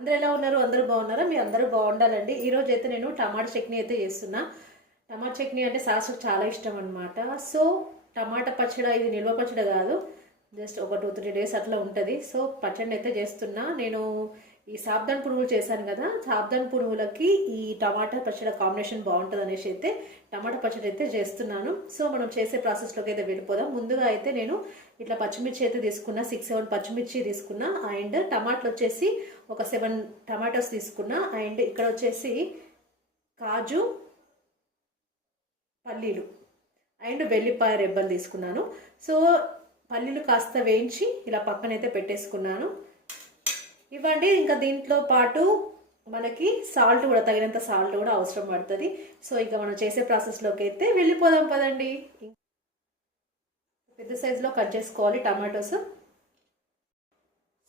అందరూ ఎలా ఉన్నారు? అందరూ బాగున్నారా? మీ అందరూ బాగుండాలండి. ఈరోజు అయితే నేను టమాటా చట్నీ అయితే చేస్తున్నా. టమాటా చట్నీ అంటే సాసుకు చాలా ఇష్టం అనమాట. సో టమాటా పచ్చడి ఇది నిల్వ పచ్చడి కాదు, జస్ట్ ఒక 2-3 డేస్ అట్లా ఉంటుంది. సో పచ్చడిని అయితే చేస్తున్నా. నేను ఈ సాబ్దాన్ పునుగులు చేశాను కదా, సాబ్దాన్ పునుగులకి ఈ టమాటా పచ్చడి కాంబినేషన్ బాగుంటుంది అనేసి అయితే టమాటా పచ్చడి అయితే చేస్తున్నాను. సో మనం చేసే ప్రాసెస్లోకి అయితే వెళ్ళిపోదాం. ముందుగా అయితే నేను ఇట్లా పచ్చిమిర్చి అయితే తీసుకున్నా, 6-7 పచ్చిమిర్చి తీసుకున్నా. అండ్ టమాటాలు వచ్చేసి ఒక 7 టమాటోస్ తీసుకున్నా. అండ్ ఇక్కడ వచ్చేసి కాజు, పల్లీలు అండ్ వెల్లిపాయ రెబ్బలు తీసుకున్నాను. సో పల్లీలు కాస్త వేయించి ఇలా పక్కనైతే పెట్టేసుకున్నాను. ఇవ్వండి. ఇంకా దీంట్లో పాటు మనకి సాల్ట్ కూడా, తగినంత సాల్ట్ కూడా అవసరం పడుతుంది. సో ఇక మనం చేసే ప్రాసెస్లోకి అయితే వెళ్ళిపోదాం పదండి. పెద్ద సైజులో కట్ చేసుకోవాలి టమాటోస్.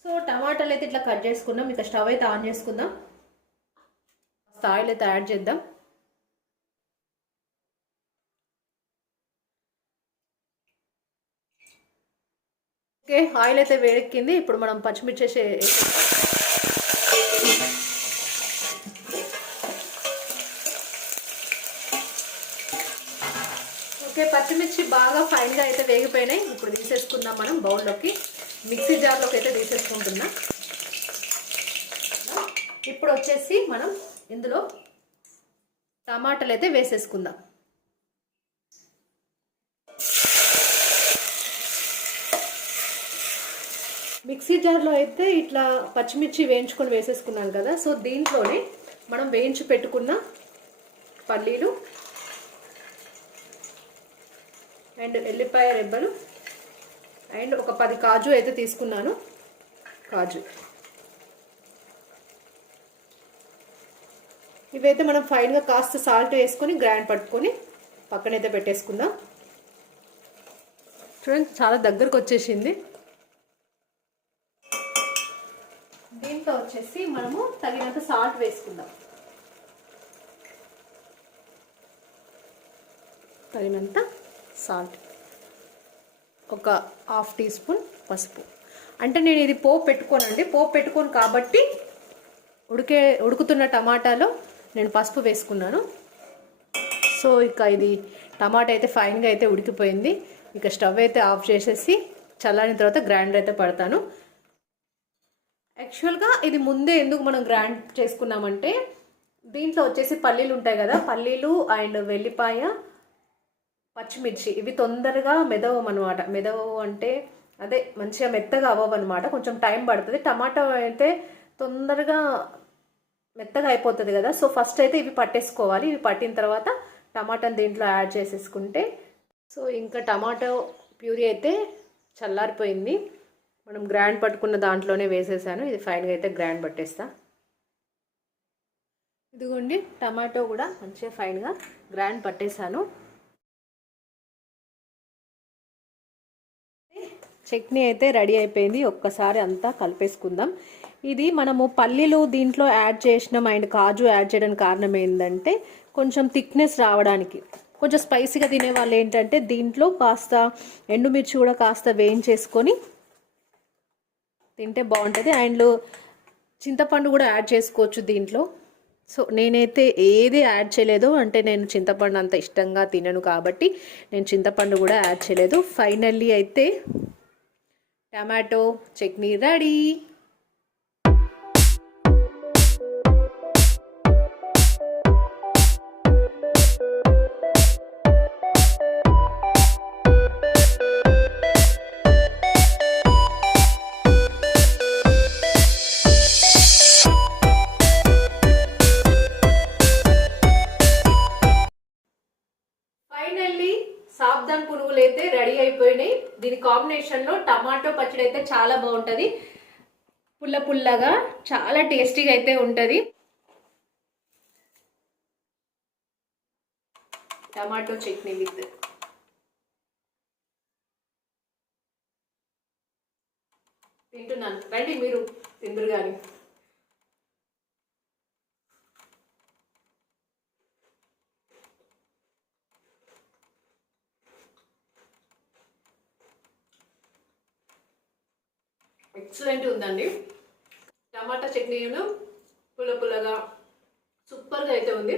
సో టమాటాలు అయితే ఇట్లా కట్ చేసుకున్నాం. ఇక స్టవ్ అయితే ఆన్ చేసుకుందాం. ఆయిల్ అయితే యాడ్ చేద్దాం. ఓకే, ఆయిల్ అయితే వేడెక్కింది. ఇప్పుడు మనం పచ్చిమిర్చి ఓకే, పచ్చిమిర్చి బాగా ఫైన్గా అయితే వేగిపోయినాయి. ఇప్పుడు తీసేసుకుందాం మనం బౌల్లోకి. మిక్సీ జార్లోకి అయితే తీసేసుకుంటున్నా. ఇప్పుడు వచ్చేసి మనం ఇందులో టమాటాలు అయితే వేసేసుకుందాం. మిక్సీ జార్లో అయితే ఇట్లా పచ్చిమిర్చి వేయించుకొని వేసేసుకున్నాను కదా. సో దీంట్లోనే మనం వేయించి పెట్టుకున్న పల్లీలు అండ్ ఎల్లిపాయ రెబ్బలు అండ్ ఒక 10 కాజు అయితే తీసుకున్నాను. కాజు ఇవైతే మనం ఫైన్గా కాస్త సాల్ట్ వేసుకొని గ్రైండ్ పట్టుకొని పక్కనైతే పెట్టేసుకుందాం. చూడండి, చాలా దగ్గరకు వచ్చేసింది. దీంట్లో వచ్చేసి మనము తగినంత సాల్ట్ వేసుకుందాం. తగినంత సాల్ట్, ఒక 1/2 టీ స్పూన్ పసుపు. అంటే నేను ఇది పోపు పెట్టుకోనండి, పోపు పెట్టుకోను కాబట్టి ఉడుకుతున్న టమాటాలో నేను పసుపు వేసుకున్నాను. సో ఇక ఇది టమాటా అయితే ఫైన్గా అయితే ఉడికిపోయింది. ఇక స్టవ్ అయితే ఆఫ్ చేసేసి చల్లారిన తర్వాత గ్రైండర్ అయితే పడతాను. యాక్చువల్గా ఇది ముందే ఎందుకు మనం గ్రైండ్ చేసుకున్నామంటే, దీంట్లో వచ్చేసి పల్లీలు ఉంటాయి కదా, పల్లీలు అండ్ వెల్లిపాయ, పచ్చిమిర్చి ఇవి తొందరగా మెదవమన్నమాట. మెదవు అంటే అదే మంచిగా మెత్తగా అవ్వవన్నమాట, కొంచెం టైం పడుతుంది. టమాటా అయితే తొందరగా మెత్తగా అయిపోతుంది కదా. సో ఫస్ట్ అయితే ఇవి పట్టేసుకోవాలి. ఇవి పట్టిన తర్వాత టమాటాని దీంట్లో యాడ్ చేసేసుకుంటే. సో ఇంకా టమాటో ప్యూరీ అయితే చల్లారిపోయింది. మనం గ్రైండ్ పట్టుకున్న దాంట్లోనే వేసేసాను. ఇది ఫైన్గా అయితే గ్రైండ్ పట్టేస్తా. ఇదిగోండి, టమాటో కూడా మంచిగా ఫైన్గా గ్రైండ్ పట్టేసాను. చట్నీ అయితే రెడీ అయిపోయింది. ఒక్కసారి అంతా కలిపేసుకుందాం. ఇది మనము పల్లీలు దీంట్లో యాడ్ చేసినాం అండ్ కాజు యాడ్ చేయడానికి కారణం ఏంటంటే కొంచెం థిక్నెస్ రావడానికి. కొంచెం స్పైసీగా తినే వాళ్ళు ఏంటంటే దీంట్లో కాస్త ఎండుమిర్చి కూడా కాస్త వేయించేసుకొని తింటే బాగుంటుంది. అండ్ చింతపండు కూడా యాడ్ చేసుకోవచ్చు దీంట్లో. సో నేనైతే ఏది యాడ్ చేయలేదు, అంటే నేను చింతపండు అంత ఇష్టంగా తినను కాబట్టి నేను చింతపండు కూడా యాడ్ చేయలేదు. ఫైనల్లీ అయితే టమాటో చట్నీ రెడీ. సాబ్దాన్ పునుగులు అయితే రెడీ అయిపోయినాయి. దీని కాంబినేషన్లో టమాటో పచ్చడి అయితే చాలా బాగుంటుంది. పుల్ల పుల్లగా చాలా టేస్టీగా అయితే ఉంటుంది. టమాటో చట్నీ విత్ తింటున్నాను. రండి మీరు తిందురు కానీ. ఎక్సలెంట్ ఉందండి. టమాటా చట్నీను సూపర్గా అయితే ఉంది.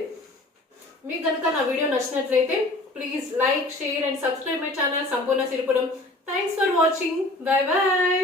మీకు కనుక నా వీడియో నచ్చినట్లయితే please like, share and subscribe my channel Sampoorna Siripuram. Thanks for watching. Bye bye.